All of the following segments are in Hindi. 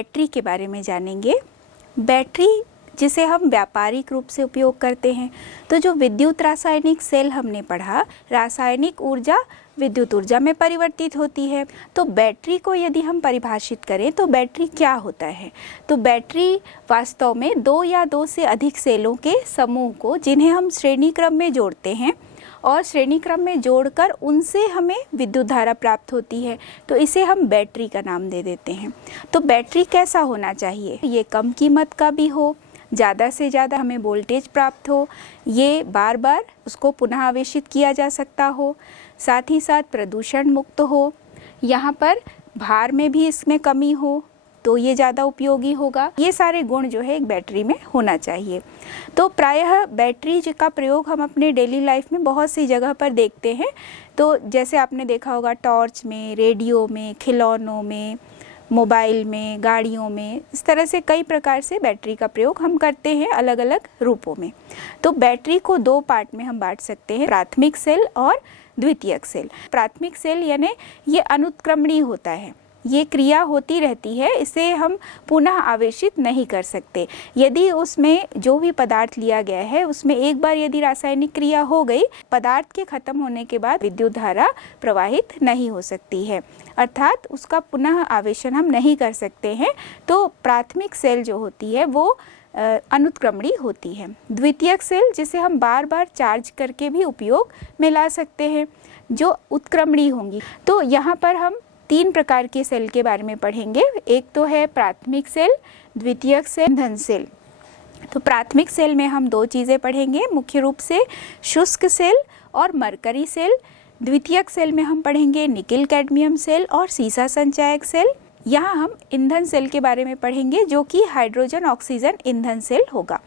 बैटरी के बारे में जानेंगे। बैटरी जिसे हम व्यापारिक रूप से उपयोग करते हैं, तो जो विद्युत रासायनिक सेल हमने पढ़ा, रासायनिक ऊर्जा विद्युत ऊर्जा में परिवर्तित होती है। तो बैटरी को यदि हम परिभाषित करें तो बैटरी क्या होता है, तो बैटरी वास्तव में दो या दो से अधिक सेलों के समूह को, जिन्हें हम श्रेणी क्रम में जोड़ते हैं और श्रेणी क्रम में जोड़कर उनसे हमें विद्युत धारा प्राप्त होती है, तो इसे हम बैटरी का नाम दे देते हैं। तो बैटरी कैसा होना चाहिए, ये कम कीमत का भी हो, ज़्यादा से ज़्यादा हमें वोल्टेज प्राप्त हो, ये बार बार उसको पुनः आवेशित किया जा सकता हो, साथ ही साथ प्रदूषण मुक्त हो, यहाँ पर भार में भी इसमें कमी हो, तो ये ज़्यादा उपयोगी होगा। ये सारे गुण जो है एक बैटरी में होना चाहिए। तो प्रायः बैटरी का प्रयोग हम अपने डेली लाइफ में बहुत सी जगह पर देखते हैं। तो जैसे आपने देखा होगा टॉर्च में, रेडियो में, खिलौनों में, मोबाइल में, गाड़ियों में, इस तरह से कई प्रकार से बैटरी का प्रयोग हम करते हैं अलग अलग रूपों में। तो बैटरी को दो पार्ट में हम बांट सकते हैं, प्राथमिक सेल और द्वितीयक सेल। प्राथमिक सेल यानी ये अनुत्क्रमणीय होता है, ये क्रिया होती रहती है, इसे हम पुनः आवेशित नहीं कर सकते। यदि उसमें जो भी पदार्थ लिया गया है उसमें एक बार यदि रासायनिक क्रिया हो गई, पदार्थ के खत्म होने के बाद विद्युत धारा प्रवाहित नहीं हो सकती है, अर्थात उसका पुनः आवेशन हम नहीं कर सकते हैं। तो प्राथमिक सेल जो होती है वो अनुत्क्रमणीय होती है। द्वितीयक सेल जिसे हम बार बार चार्ज करके भी उपयोग में ला सकते हैं, जो उत्क्रमणीय होंगी। तो यहाँ पर हम तीन प्रकार के सेल के बारे में पढ़ेंगे। एक तो है प्राथमिक सेल, द्वितीयक सेल, ईंधन सेल। तो प्राथमिक सेल में हम दो चीज़ें पढ़ेंगे, मुख्य रूप से शुष्क सेल और मरकरी सेल। द्वितीयक सेल में हम पढ़ेंगे निकिल कैडमियम सेल और सीसा संचायक सेल। यहाँ हम ईंधन सेल के बारे में पढ़ेंगे, जो कि हाइड्रोजन ऑक्सीजन ईंधन सेल होगा।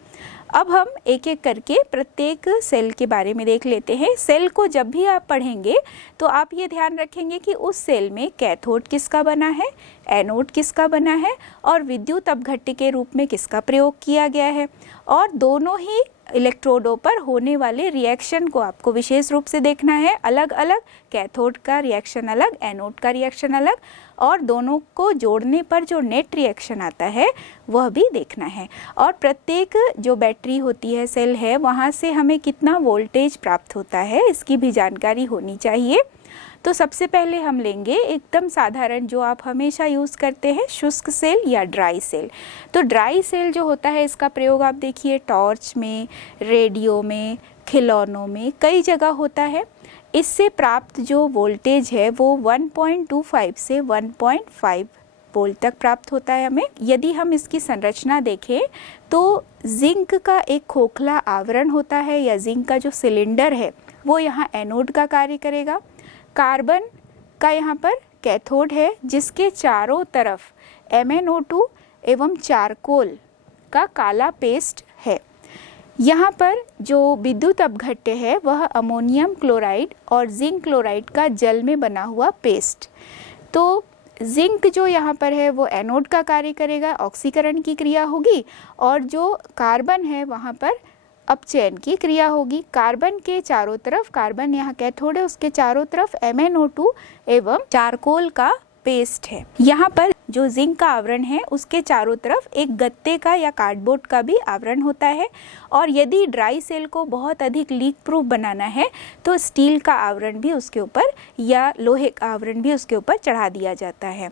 अब हम एक एक करके प्रत्येक सेल के बारे में देख लेते हैं। सेल को जब भी आप पढ़ेंगे तो आप ये ध्यान रखेंगे कि उस सेल में कैथोड किसका बना है, एनोड किसका बना है और विद्युत अपघट्य के रूप में किसका प्रयोग किया गया है, और दोनों ही इलेक्ट्रोडों पर होने वाले रिएक्शन को आपको विशेष रूप से देखना है। अलग अलग, कैथोड का रिएक्शन अलग, एनोड का रिएक्शन अलग, और दोनों को जोड़ने पर जो नेट रिएक्शन आता है वह भी देखना है। और प्रत्येक जो बैटरी होती है, सेल है, वहाँ से हमें कितना वोल्टेज प्राप्त होता है इसकी भी जानकारी होनी चाहिए। तो सबसे पहले हम लेंगे एकदम साधारण जो आप हमेशा यूज़ करते हैं, शुष्क सेल या ड्राई सेल। तो ड्राई सेल जो होता है इसका प्रयोग आप देखिए टॉर्च में, रेडियो में, खिलौनों में, कई जगह होता है। इससे प्राप्त जो वोल्टेज है वो 1.25 से 1.5 वोल्ट तक प्राप्त होता है हमें। यदि हम इसकी संरचना देखें तो जिंक का एक खोखला आवरण होता है, या जिंक का जो सिलेंडर है वो यहाँ एनोड का कार्य करेगा। कार्बन का यहाँ पर कैथोड है, जिसके चारों तरफ MnO2 एवं चारकोल का काला पेस्ट है। यहाँ पर जो विद्युत अपघट्य है वह अमोनियम क्लोराइड और जिंक क्लोराइड का जल में बना हुआ पेस्ट। तो जिंक जो यहाँ पर है वो एनोड का कार्य करेगा, ऑक्सीकरण की क्रिया होगी, और जो कार्बन है वहाँ पर अपचयन की क्रिया होगी। कार्बन के चारों तरफ, कार्बन यहाँ कैथोड है, उसके चारों तरफ MnO2 एवं चारकोल का पेस्ट है। यहाँ पर जो जिंक का आवरण है उसके चारों तरफ एक गत्ते का या कार्डबोर्ड का भी आवरण होता है, और यदि ड्राई सेल को बहुत अधिक लीक प्रूफ बनाना है तो स्टील का आवरण भी उसके ऊपर या लोहे का आवरण भी उसके ऊपर चढ़ा दिया जाता है।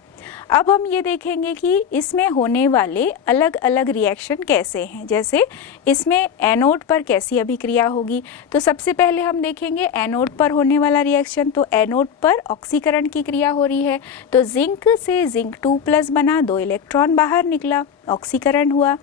अब हम ये देखेंगे कि इसमें होने वाले अलग अलग रिएक्शन कैसे हैं, जैसे इसमें एनोड पर कैसी अभिक्रिया होगी। तो सबसे पहले हम देखेंगे एनोड पर होने वाला रिएक्शन। तो एनोड पर ऑक्सीकरण की क्रिया हो रही है, तो जिंक से जिंक 2+ बना, 2 इलेक्ट्रॉन बाहर निकला, ऑक्सीकरण हुआ।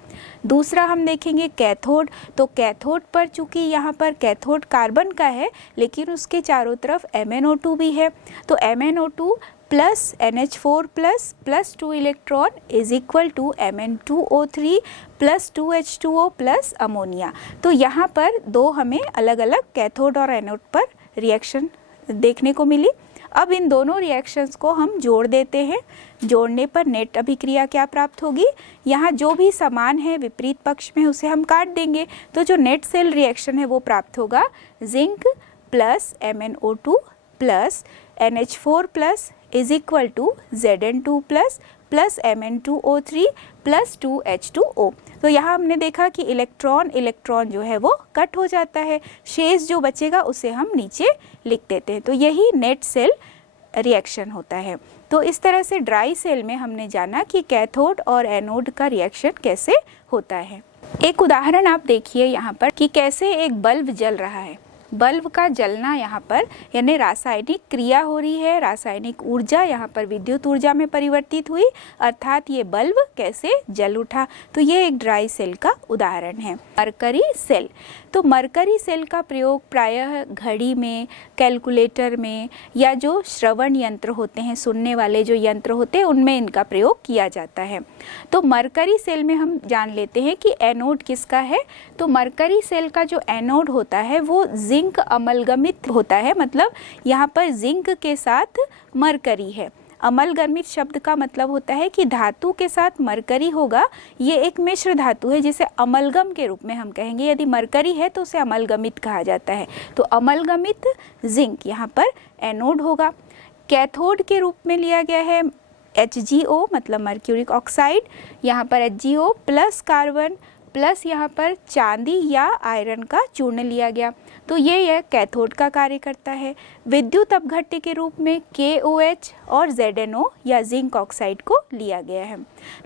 दूसरा हम देखेंगे कैथोड। तो कैथोड पर चूंकि यहाँ पर कैथोड कार्बन का है लेकिन उसके चारों तरफ MnO2 भी है, तो MnO2 plus NH4 plus 2 electron is equal to Mn2O3 plus 2H2O plus ammonia. तो यहाँ पर दो हमें अलग अलग कैथोड और एनोड पर रिएक्शन देखने को मिली। अब इन दोनों रिएक्शंस को हम जोड़ देते हैं। जोड़ने पर नेट अभिक्रिया क्या प्राप्त होगी, यहाँ जो भी समान है विपरीत पक्ष में उसे हम काट देंगे, तो जो नेट सेल रिएक्शन है वो प्राप्त होगा zinc plus MnO2 plus NH4 plus is equal to Zn2 plus plus Mn2O3 plus 2H2O। तो यहाँ हमने देखा कि इलेक्ट्रॉन इलेक्ट्रॉन जो है वो कट हो जाता है, शेष जो बचेगा उसे हम नीचे लिख देते हैं। तो यही नेट सेल रिएक्शन होता है। तो इस तरह से ड्राई सेल में हमने जाना कि कैथोड और एनोड का रिएक्शन कैसे होता है। एक उदाहरण आप देखिए यहाँ पर कि कैसे एक बल्ब जल रहा है। बल्ब का जलना यहाँ पर यानी रासायनिक क्रिया हो रही है, रासायनिक ऊर्जा यहाँ पर विद्युत ऊर्जा में परिवर्तित हुई, अर्थात ये बल्ब कैसे जल उठा। तो ये एक ड्राई सेल का उदाहरण है। मरकरी सेल, तो मरकरी सेल का प्रयोग प्रायः घड़ी में, कैलकुलेटर में या जो श्रवण यंत्र होते हैं, सुनने वाले जो यंत्र होते हैं, उनमें इनका प्रयोग किया जाता है। तो मरकरी सेल में हम जान लेते हैं कि एनोड किसका है। तो मरकरी सेल का जो एनोड होता है वो जिंक अमलगमित होता है, मतलब यहाँ पर जिंक के साथ मरकरी है। अमलगमित शब्द का मतलब होता है कि धातु के साथ मरकरी होगा, ये एक मिश्र धातु है जिसे अमलगम के रूप में हम कहेंगे। यदि मरकरी है तो उसे अमलगमित कहा जाता है। तो अमलगमित जिंक यहाँ पर एनोड होगा। कैथोड के रूप में लिया गया है HgO मतलब मर्क्यूरिक ऑक्साइड, यहाँ पर HgO प्लस कार्बन प्लस यहाँ पर चांदी या आयरन का चूर्ण लिया गया। तो ये कैथोड का कार्य करता है। विद्युत अपघट्य के रूप में KOH और ZnO या जिंक ऑक्साइड को लिया गया है।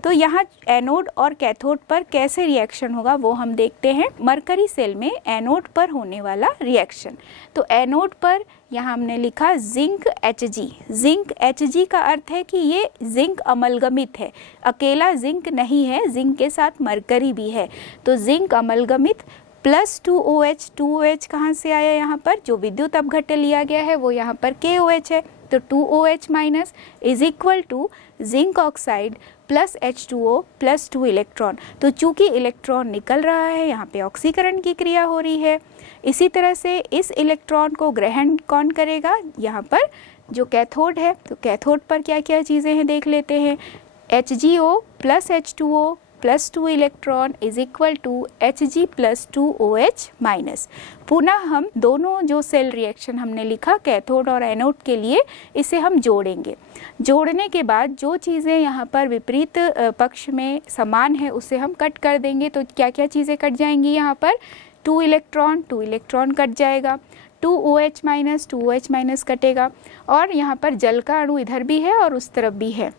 तो यहाँ एनोड और कैथोड पर कैसे रिएक्शन होगा वो हम देखते हैं। मरकरी सेल में एनोड पर होने वाला रिएक्शन, तो एनोड पर यहाँ हमने लिखा जिंक Hg। जिंक Hg का अर्थ है कि ये जिंक अमलगमित है, अकेला जिंक नहीं है, जिंक के साथ मरकरी भी है। तो जिंक अमलगमित प्लस 2OH। 2OH कहाँ से आया, यहाँ पर जो विद्युत अपघट्य लिया गया है वो यहाँ पर KOH है। तो 2OH minus is equal to zinc oxide plus H2O plus 2 electron. तो चूंकि इलेक्ट्रॉन निकल रहा है, यहाँ पे ऑक्सीकरण की क्रिया हो रही है। इसी तरह से इस इलेक्ट्रॉन को ग्रहण कौन करेगा, यहाँ पर जो कैथोड है। तो कैथोड पर क्या क्या चीज़ें हैं देख लेते हैं। HgO plus H2O plus 2 electron is equal to Hg plus 2OH minus. पुनः हम दोनों जो सेल रिएक्शन हमने लिखा कैथोड और एनोड के लिए, इसे हम जोड़ेंगे। जोड़ने के बाद जो चीज़ें यहाँ पर विपरीत पक्ष में समान है उसे हम कट कर देंगे। तो क्या क्या चीज़ें कट जाएंगी, यहाँ पर 2 इलेक्ट्रॉन कट जाएगा, 2OH माइनस 2OH माइनस कटेगा, और यहाँ पर जल का अणु इधर भी है और उस तरफ भी है,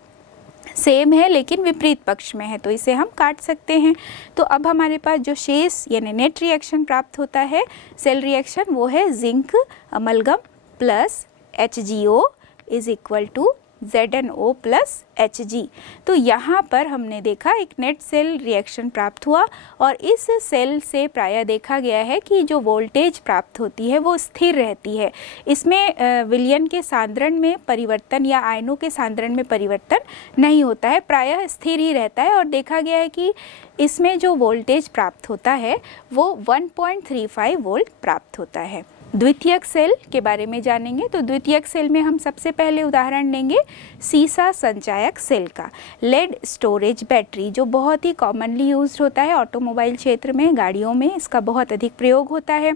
सेम है लेकिन विपरीत पक्ष में है, तो इसे हम काट सकते हैं। तो अब हमारे पास जो शेष यानी नेट रिएक्शन प्राप्त होता है सेल रिएक्शन, वो है zinc amalgam plus HgO is equal to ZnO plus Hg। तो यहाँ पर हमने देखा एक नेट सेल रिएक्शन प्राप्त हुआ, और इस सेल से प्रायः देखा गया है कि जो वोल्टेज प्राप्त होती है वो स्थिर रहती है। इसमें विलयन के सांद्रण में परिवर्तन या आयनों के सांद्रण में परिवर्तन नहीं होता है, प्रायः स्थिर ही रहता है। और देखा गया है कि इसमें जो वोल्टेज प्राप्त होता है वो 1.35 वोल्ट प्राप्त होता है। द्वितीयक सेल के बारे में जानेंगे। तो द्वितीयक सेल में हम सबसे पहले उदाहरण लेंगे सीसा संचायक सेल का। लेड स्टोरेज बैटरी जो बहुत ही कॉमनली यूज्ड होता है ऑटोमोबाइल क्षेत्र में, गाड़ियों में इसका बहुत अधिक प्रयोग होता है।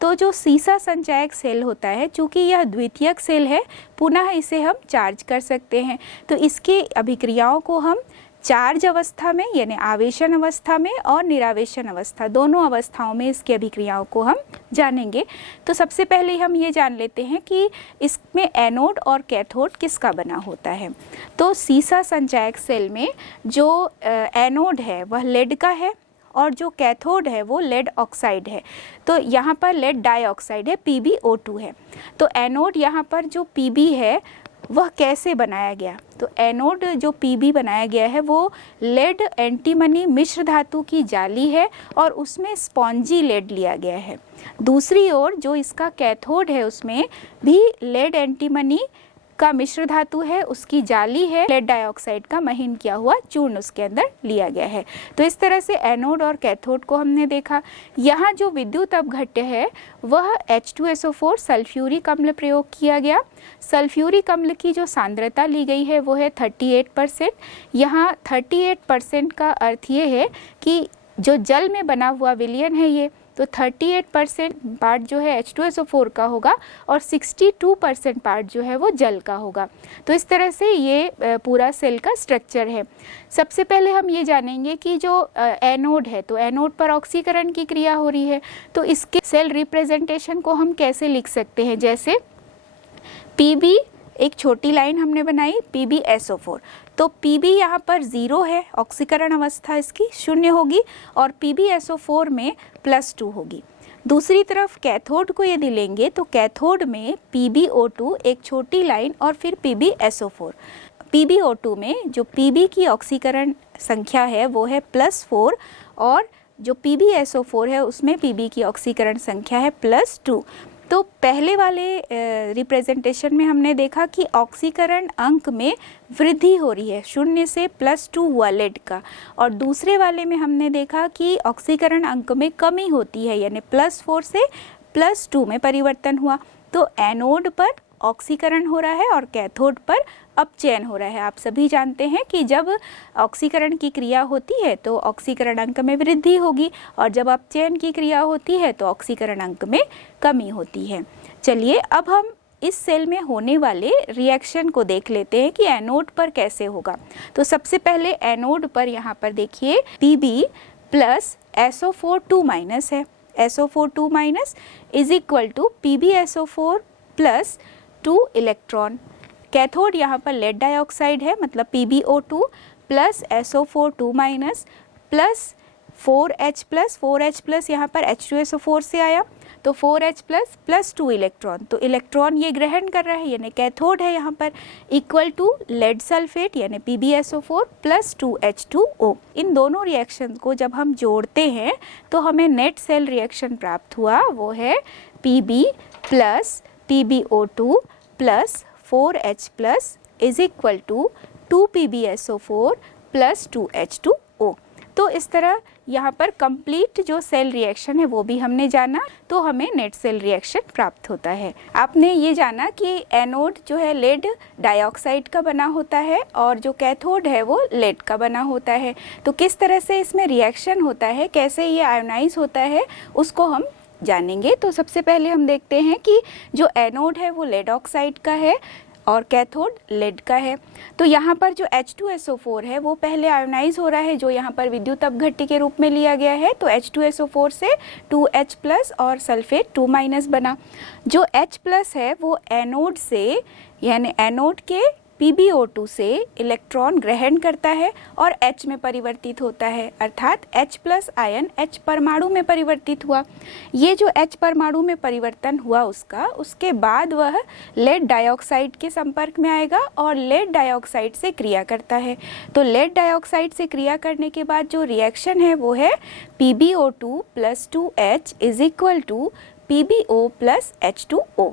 तो जो सीसा संचायक सेल होता है, चूँकि यह द्वितीयक सेल है, पुनः इसे हम चार्ज कर सकते हैं। तो इसकी अभिक्रियाओं को हम चार्ज अवस्था में यानी आवेशन अवस्था में और निरावेशन अवस्था, दोनों अवस्थाओं में इसकी अभिक्रियाओं को हम जानेंगे। तो सबसे पहले हम ये जान लेते हैं कि इसमें एनोड और कैथोड किसका बना होता है। तो सीसा संचायक सेल में जो एनोड है वह लेड का है, और जो कैथोड है वो लेड ऑक्साइड है। तो यहाँ पर लेड डाइऑक्साइड है, PbO2 है। तो एनोड यहाँ पर जो Pb है वह कैसे बनाया गया, तो एनोड जो Pb बनाया गया है वो लेड एंटीमनी मिश्र धातु की जाली है और उसमें स्पॉन्जी लेड लिया गया है। दूसरी ओर जो इसका कैथोड है उसमें भी लेड एंटीमनी का मिश्र धातु है, उसकी जाली है, लेड डाइऑक्साइड का महीन किया हुआ चूर्ण उसके अंदर लिया गया है। तो इस तरह से एनोड और कैथोड को हमने देखा। यहाँ जो विद्युत अपघट्य है वह H2SO4 सल्फ्यूरिक अम्ल प्रयोग किया गया। सल्फ्यूरिक अम्ल की जो सांद्रता ली गई है वो है 38%। यहाँ 38% का अर्थ ये है कि जो जल में बना हुआ विलयन है ये तो 38% पार्ट जो है H2SO4 का होगा और 62% पार्ट जो है वो जल का होगा। तो इस तरह से ये पूरा सेल का स्ट्रक्चर है। सबसे पहले हम ये जानेंगे कि जो एनोड है, तो एनोड पर ऑक्सीकरण की क्रिया हो रही है, तो इसके सेल रिप्रेजेंटेशन को हम कैसे लिख सकते हैं। जैसे Pb, एक छोटी लाइन हमने बनाई PbSO4, तो Pb यहाँ पर 0 है, ऑक्सीकरण अवस्था इसकी 0 होगी और PbSO4 में +2 होगी। दूसरी तरफ कैथोड को यदि लेंगे तो कैथोड में PbO2 एक छोटी लाइन और फिर PbSO4। PbO2 में जो Pb की ऑक्सीकरण संख्या है वो है +4 और जो PbSO4 है उसमें Pb की ऑक्सीकरण संख्या है +2। तो पहले वाले रिप्रेजेंटेशन में हमने देखा कि ऑक्सीकरण अंक में वृद्धि हो रही है, 0 से +2 हुआ लेड का, और दूसरे वाले में हमने देखा कि ऑक्सीकरण अंक में कमी होती है, यानी +4 से +2 में परिवर्तन हुआ। तो एनोड पर ऑक्सीकरण हो रहा है और कैथोड पर अपचयन हो रहा है। आप सभी जानते हैं कि जब ऑक्सीकरण की क्रिया होती है तो ऑक्सीकरण अंक में वृद्धि होगी और जब अपचयन की क्रिया होती है तो ऑक्सीकरण अंक में कमी होती है। चलिए अब हम इस सेल में होने वाले रिएक्शन को देख लेते हैं कि एनोड पर कैसे होगा। तो सबसे पहले एनोड पर यहाँ पर देखिए Pb प्लस SO4 2- है, SO4 2- is equal to PbSO4 plus 2 electron. Cathode यहाँ पर लेड डाइऑक्साइड है, मतलब PbO2 plus SO4 2- plus 4H plus यहाँ पर H2SO4 से आया तो 4H प्लस 2 इलेक्ट्रॉन, तो इलेक्ट्रॉन ये ग्रहण कर रहा है, यानी कैथोड है यहाँ पर, इक्वल टू लेड सल्फेट यानी PbSO4 प्लस 2H2O। इन दोनों रिएक्शन को जब हम जोड़ते हैं तो हमें नेट सेल रिएक्शन प्राप्त हुआ, वो है Pb plus PbO2 plus 4H plus is equal to 2 PbSO4 plus 2H2O। तो इस तरह यहाँ पर कंप्लीट जो सेल रिएक्शन है वो भी हमने जाना, तो हमें नेट सेल रिएक्शन प्राप्त होता है। आपने ये जाना कि एनोड जो है लेड डाइऑक्साइड का बना होता है और जो कैथोड है वो लेड का बना होता है। तो किस तरह से इसमें रिएक्शन होता है, कैसे ये आयोनाइज होता है, उसको हम जानेंगे। तो सबसे पहले हम देखते हैं कि जो एनोड है वो लेड ऑक्साइड का है और कैथोड लेड का है। तो यहाँ पर जो H2SO4 है वो पहले आयोनाइज हो रहा है, जो यहाँ पर विद्युत अपघट्य के रूप में लिया गया है। तो H2SO4 से 2H प्लस और सल्फेट 2- बना। जो H प्लस है वो एनोड से यानी एनोड के PbO2 से इलेक्ट्रॉन ग्रहण करता है और H में परिवर्तित होता है, अर्थात H प्लस आयन H परमाणु में परिवर्तित हुआ। ये जो H परमाणु में परिवर्तन हुआ उसके बाद वह लेड डाइऑक्साइड के संपर्क में आएगा और लेड डाइऑक्साइड से क्रिया करता है। तो लेड डाइऑक्साइड से क्रिया करने के बाद जो रिएक्शन है वो है PbO2 plus 2H is equal to PbO plus H2O।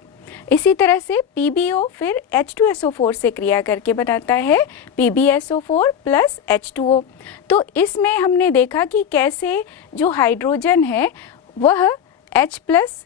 इसी तरह से PbO फिर H2SO4 से क्रिया करके बनाता है PbSO4 प्लस H2O। तो इसमें हमने देखा कि कैसे जो हाइड्रोजन है वह H प्लस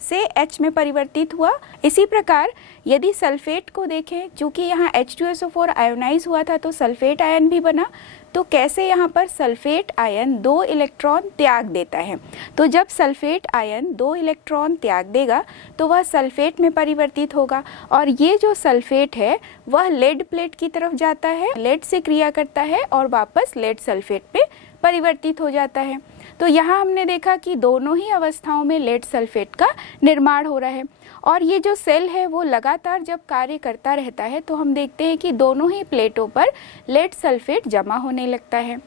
से H में परिवर्तित हुआ। इसी प्रकार यदि सल्फेट को देखें, चूँकि यहाँ H2SO4 आयोनाइज हुआ था तो सल्फेट आयन भी बना, तो कैसे यहाँ पर सल्फेट आयन 2 इलेक्ट्रॉन त्याग देता है। तो जब सल्फेट आयन 2 इलेक्ट्रॉन त्याग देगा तो वह सल्फेट में परिवर्तित होगा और ये जो सल्फेट है वह लेड प्लेट की तरफ जाता है, लेड से क्रिया करता है और वापस लेड सल्फेट में परिवर्तित हो जाता है। तो यहाँ हमने देखा कि दोनों ही अवस्थाओं में लेड सल्फेट का निर्माण हो रहा है और ये जो सेल है वो लगातार जब कार्य करता रहता है तो हम देखते हैं कि दोनों ही प्लेटों पर लेड सल्फेट जमा होने लगता है।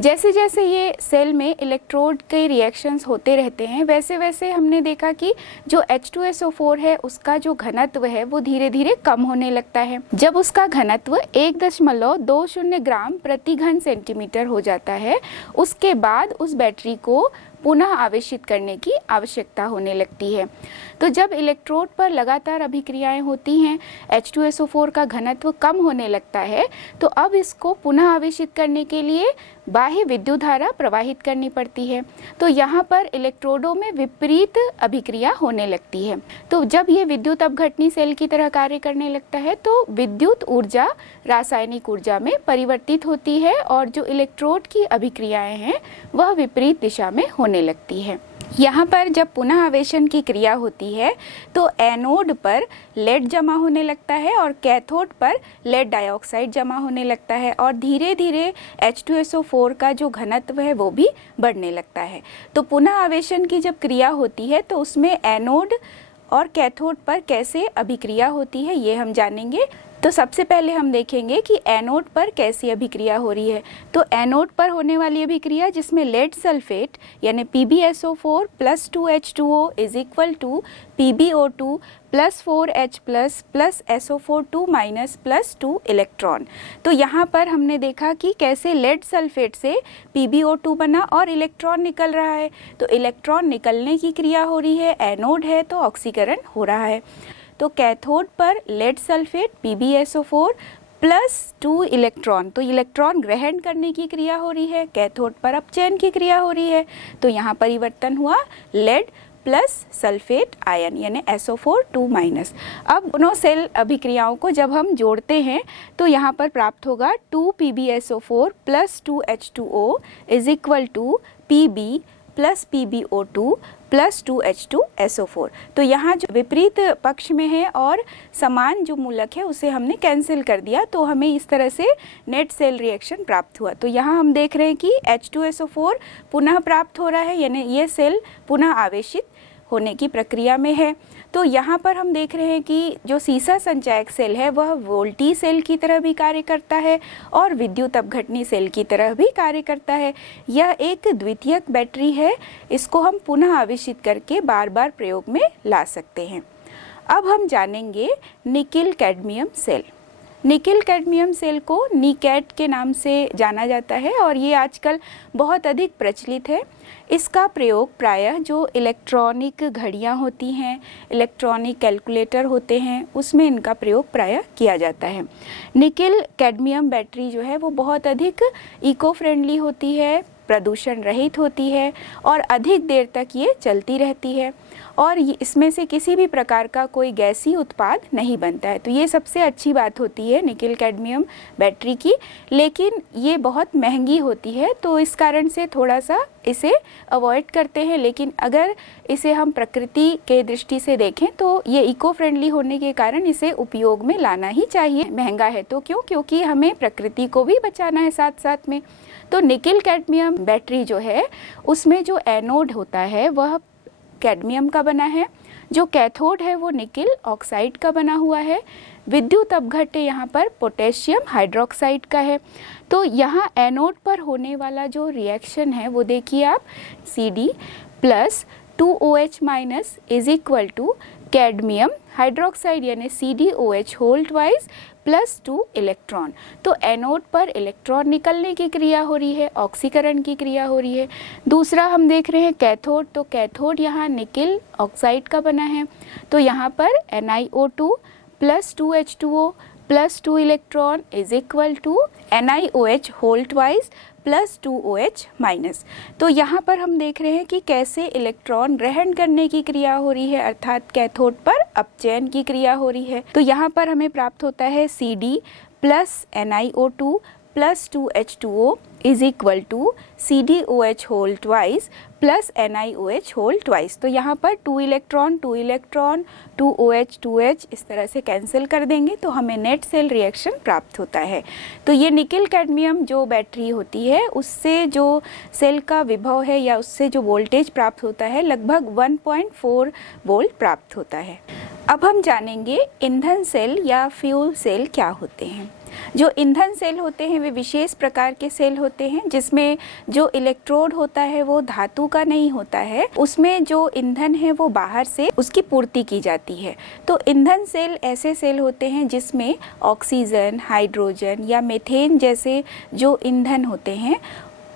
जैसे जैसे ये सेल में इलेक्ट्रोड के रिएक्शंस होते रहते हैं वैसे वैसे हमने देखा कि जो H2SO4 है उसका जो घनत्व है वो धीरे धीरे कम होने लगता है। जब उसका घनत्व 1.20 ग्राम प्रति घन सेंटीमीटर हो जाता है उसके बाद उस बैटरी को पुनः आवेशित करने की आवश्यकता होने लगती है। तो जब इलेक्ट्रोड पर लगातार अभिक्रियाएं होती हैं, H2SO4 का घनत्व कम होने लगता है, तो अब इसको पुनः आवेशित करने के लिए बाह्य विद्युत धारा प्रवाहित करनी पड़ती है। तो यहाँ पर इलेक्ट्रोडों में विपरीत अभिक्रिया होने लगती है। तो जब ये विद्युत अपघटनी सेल की तरह कार्य करने लगता है तो विद्युत ऊर्जा रासायनिक ऊर्जा में परिवर्तित होती है और जो इलेक्ट्रोड की अभिक्रियाएं हैं वह विपरीत दिशा में होने लगती है। यहाँ पर जब पुनः आवेशन की क्रिया होती है तो एनोड पर लेड जमा होने लगता है और कैथोड पर लेड डाइऑक्साइड जमा होने लगता है और धीरे धीरे H2SO4 का जो घनत्व है वो भी बढ़ने लगता है। तो पुनः आवेशन की जब क्रिया होती है तो उसमें एनोड और कैथोड पर कैसे अभिक्रिया होती है ये हम जानेंगे। तो सबसे पहले हम देखेंगे कि एनोड पर कैसी अभिक्रिया हो रही है। तो एनोड पर होने वाली अभिक्रिया जिसमें लेड सल्फेट यानी PbSO4 plus 2H2O is equal to PbO2 plus 4H plus SO4 minus plus 2 electron. तो यहाँ पर हमने देखा कि कैसे लेड सल्फेट से PbO2 बना और इलेक्ट्रॉन निकल रहा है। तो इलेक्ट्रॉन निकलने की क्रिया हो रही है, एनोड है तो ऑक्सीकरण हो रहा है। तो कैथोड पर lead sulphate PbSO4 plus 2 electron, तो इलेक्ट्रॉन ग्रहण करने की क्रिया हो रही है, कैथोड पर अपचयन की क्रिया हो रही है। तो यहाँ परिवर्तन हुआ लेड प्लस सल्फेट आयन यानी SO4 माइनस। अब दोनों सेल अभिक्रियाओं को जब हम जोड़ते हैं तो यहाँ पर प्राप्त होगा 2 PbSO4 plus 2H2O is equal to Pb plus PbO2 plus 2H2SO4। तो यहाँ जो विपरीत पक्ष में है और समान जो मूलक है उसे हमने कैंसिल कर दिया, तो हमें इस तरह से नेट सेल रिएक्शन प्राप्त हुआ। तो यहाँ हम देख रहे हैं कि H2SO4 पुनः प्राप्त हो रहा है यानी ये सेल पुनः आवेशित होने की प्रक्रिया में है। तो यहाँ पर हम देख रहे हैं कि जो सीसा संचायक सेल है वह वोल्टी सेल की तरह भी कार्य करता है और विद्युत अपघटनी सेल की तरह भी कार्य करता है। यह एक द्वितीयक बैटरी है, इसको हम पुनः आवेशित करके बार बार प्रयोग में ला सकते हैं। अब हम जानेंगे nickel cadmium cell. Nickel cadmium cell को निकैड के नाम से जाना जाता है और ये आजकल बहुत अधिक प्रचलित है। इसका प्रयोग प्रायः जो इलेक्ट्रॉनिक घड़ियां होती हैं, इलेक्ट्रॉनिक कैलकुलेटर होते हैं, उसमें इनका प्रयोग प्रायः किया जाता है। निकिल कैडमियम बैटरी जो है वो बहुत अधिक इको फ्रेंडली होती है, प्रदूषण रहित होती है और अधिक देर तक ये चलती रहती है और इसमें से किसी भी प्रकार का कोई गैसीय उत्पाद नहीं बनता है। तो ये सबसे अच्छी बात होती है निकिल कैडमियम बैटरी की, लेकिन ये बहुत महंगी होती है तो इस कारण से थोड़ा सा इसे अवॉइड करते हैं। लेकिन अगर इसे हम प्रकृति के दृष्टि से देखें तो ये इको फ्रेंडली होने के कारण इसे उपयोग में लाना ही चाहिए। महंगा है तो क्यों, क्योंकि हमें प्रकृति को भी बचाना है साथ साथ में। तो निकिल कैडमियम बैटरी जो है उसमें जो एनोड होता है वह कैडमियम का बना है, जो कैथोड है वो निकिल ऑक्साइड का बना हुआ है। विद्युत अपघट्य यहाँ पर पोटेशियम हाइड्रोक्साइड का है। तो यहाँ एनोड पर होने वाला जो रिएक्शन है वो देखिए आप, Cd plus 2OH minus is equal to cadmium hydroxide यानी CdOH whole twice plus 2 electron. तो एनोड पर इलेक्ट्रॉन निकलने की क्रिया हो रही है, ऑक्सीकरण की क्रिया हो रही है। दूसरा हम देख रहे हैं कैथोड, तो कैथोड यहाँ निकिल ऑक्साइड का बना है। तो यहाँ पर NiO2 plus 2H2O plus 2 electron is equal to NiOH whole twice plus 2OH minus. तो यहाँ पर हम देख रहे हैं कि कैसे इलेक्ट्रॉन ग्रहण करने की क्रिया हो रही है, अर्थात कैथोड पर अपचयन की क्रिया हो रही है। तो यहाँ पर हमें प्राप्त होता है Cd plus NiO2 plus 2H2O is equal to CdOH whole twice plus NiOH whole twice. तो यहाँ पर 2 इलेक्ट्रॉन 2OH इस तरह से कैंसिल कर देंगे तो हमें नेट सेल रिएक्शन प्राप्त होता है। तो ये निकिल कैडमियम जो बैटरी होती है उससे जो सेल का विभव है या उससे जो वोल्टेज प्राप्त होता है लगभग 1.4 वोल्ट प्राप्त होता है। अब हम जानेंगे ईंधन सेल या फ्यूल सेल क्या होते हैं। जो ईंधन सेल होते हैं वे विशेष प्रकार के सेल होते हैं जिसमें जो इलेक्ट्रोड होता है वो धातु का नहीं होता है, उसमें जो ईंधन है वो बाहर से उसकी पूर्ति की जाती है। तो ईंधन सेल ऐसे सेल होते हैं जिसमें ऑक्सीजन, हाइड्रोजन या मीथेन जैसे जो ईंधन होते हैं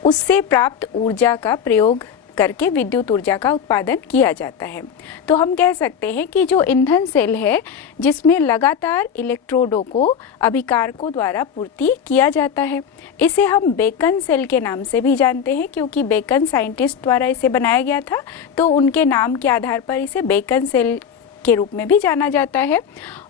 उससे प्राप्त ऊर्जा का प्रयोग करके विद्युत ऊर्जा का उत्पादन किया जाता है। तो हम कह सकते हैं कि जो ईंधन सेल है जिसमें लगातार इलेक्ट्रोडों को अभिकारकों द्वारा पूर्ति किया जाता है, इसे हम बेकन सेल के नाम से भी जानते हैं क्योंकि बेकन साइंटिस्ट द्वारा इसे बनाया गया था, तो उनके नाम के आधार पर इसे बेकन सेल के रूप में भी जाना जाता है।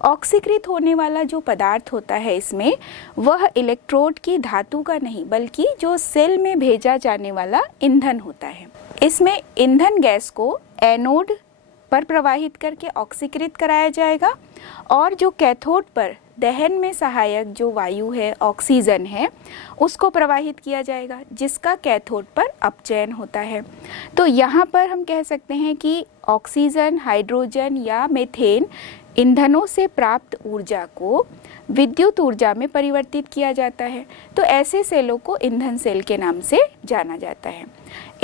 ऑक्सीकृत होने वाला जो पदार्थ होता है इसमें वह इलेक्ट्रोड की धातु का नहीं बल्कि जो सेल में भेजा जाने वाला ईंधन होता है। इसमें ईंधन गैस को एनोड पर प्रवाहित करके ऑक्सीकृत कराया जाएगा और जो कैथोड पर दहन में सहायक जो वायु है, ऑक्सीजन है, उसको प्रवाहित किया जाएगा, जिसका कैथोड पर अपचयन होता है। तो यहाँ पर हम कह सकते हैं कि ऑक्सीजन, हाइड्रोजन या मीथेन ईंधनों से प्राप्त ऊर्जा को विद्युत ऊर्जा में परिवर्तित किया जाता है। तो ऐसे सेलों को ईंधन सेल के नाम से जाना जाता है।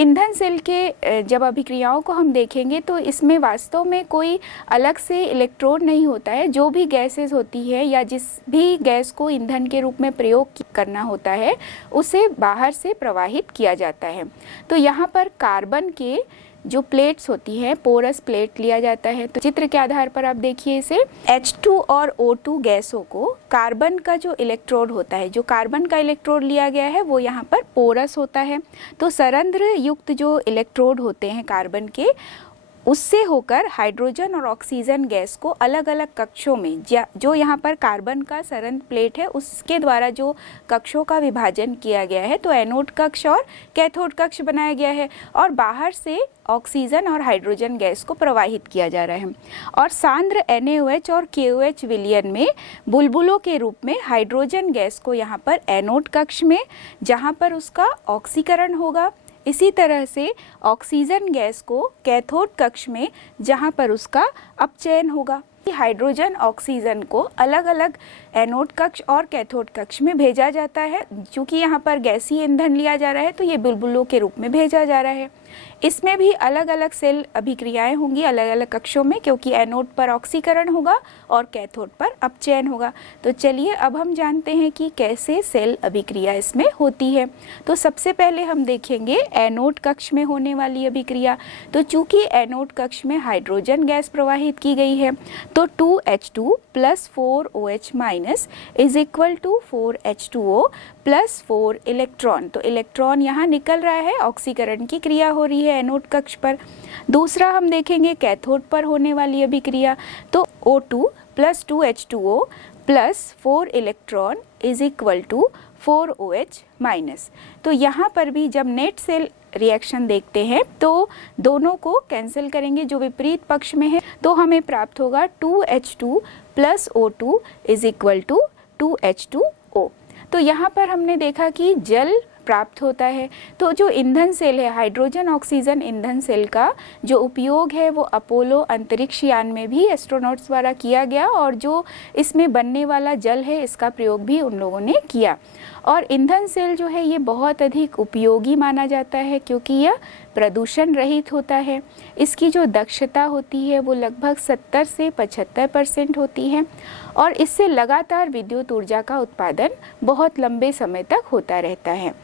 ईंधन सेल के जब अभिक्रियाओं को हम देखेंगे तो इसमें वास्तव में कोई अलग से इलेक्ट्रोड नहीं होता है। जो भी गैसेस होती है या जिस भी गैस को ईंधन के रूप में प्रयोग करना होता है उसे बाहर से प्रवाहित किया जाता है। तो यहाँ पर कार्बन के जो प्लेट्स होती हैं, पोरस प्लेट लिया जाता है। तो चित्र के आधार पर आप देखिए इसे, H2 और O2 गैसों को कार्बन का जो इलेक्ट्रोड होता है, जो कार्बन का इलेक्ट्रोड लिया गया है वो यहाँ पर पोरस होता है। तो सरंध्र युक्त जो इलेक्ट्रोड होते हैं कार्बन के, उससे होकर हाइड्रोजन और ऑक्सीजन गैस को अलग अलग कक्षों में, जो यहाँ पर कार्बन का सरंध्र प्लेट है उसके द्वारा जो कक्षों का विभाजन किया गया है, तो एनोड कक्ष और कैथोड कक्ष बनाया गया है और बाहर से ऑक्सीजन और हाइड्रोजन गैस को प्रवाहित किया जा रहा है। और सांद्र NaOH और KOH विलयन में बुलबुलों के रूप में हाइड्रोजन गैस को यहाँ पर एनोड कक्ष में, जहाँ पर उसका ऑक्सीकरण होगा, इसी तरह से ऑक्सीजन गैस को कैथोड कक्ष में, जहां पर उसका अपचयन होगा। हाइड्रोजन ऑक्सीजन को अलग अलग एनोड कक्ष और कैथोड कक्ष में भेजा जाता है। क्योंकि यहाँ पर गैसीय ईंधन लिया जा रहा है तो ये बुलबुलों के रूप में भेजा जा रहा है। इसमें भी अलग अलग सेल अभिक्रियाएं होंगी अलग अलग कक्षों में, क्योंकि एनोड पर ऑक्सीकरण होगा और कैथोड पर अपचयन होगा। तो चलिए अब हम जानते हैं कि कैसे सेल अभिक्रिया इसमें होती है। तो सबसे पहले हम देखेंगे एनोड कक्ष में होने वाली अभिक्रिया। तो चूंकि एनोड कक्ष में हाइड्रोजन गैस प्रवाहित की गई है तो 2H2 plus 4OH minus is equal to 4H2O plus 4 electron. तो इलेक्ट्रॉन यहाँ निकल रहा है, ऑक्सीकरण की क्रिया हो रही है एनोड कक्ष पर। दूसरा हम देखेंगे कैथोड पर होने वाली अभिक्रिया। तो O2 plus 2H2O plus 4 electron is equal to 4OH minus. तो यहाँ पर भी जब नेट सेल रिएक्शन देखते हैं तो दोनों को कैंसिल करेंगे जो विपरीत पक्ष में है, तो हमें प्राप्त होगा 2H2 plus O2 is equal to 2H2O। तो यहाँ पर हमने देखा कि जल प्राप्त होता है। तो जो ईंधन सेल है, हाइड्रोजन ऑक्सीजन ईंधन सेल का जो उपयोग है वो अपोलो अंतरिक्ष यान में भी एस्ट्रोनॉट्स द्वारा किया गया और जो इसमें बनने वाला जल है इसका प्रयोग भी उन लोगों ने किया। और ईंधन सेल जो है ये बहुत अधिक उपयोगी माना जाता है क्योंकि यह प्रदूषण रहित होता है। इसकी जो दक्षता होती है वो लगभग 70 से 75% होती है और इससे लगातार विद्युत ऊर्जा का उत्पादन बहुत लंबे समय तक होता रहता है।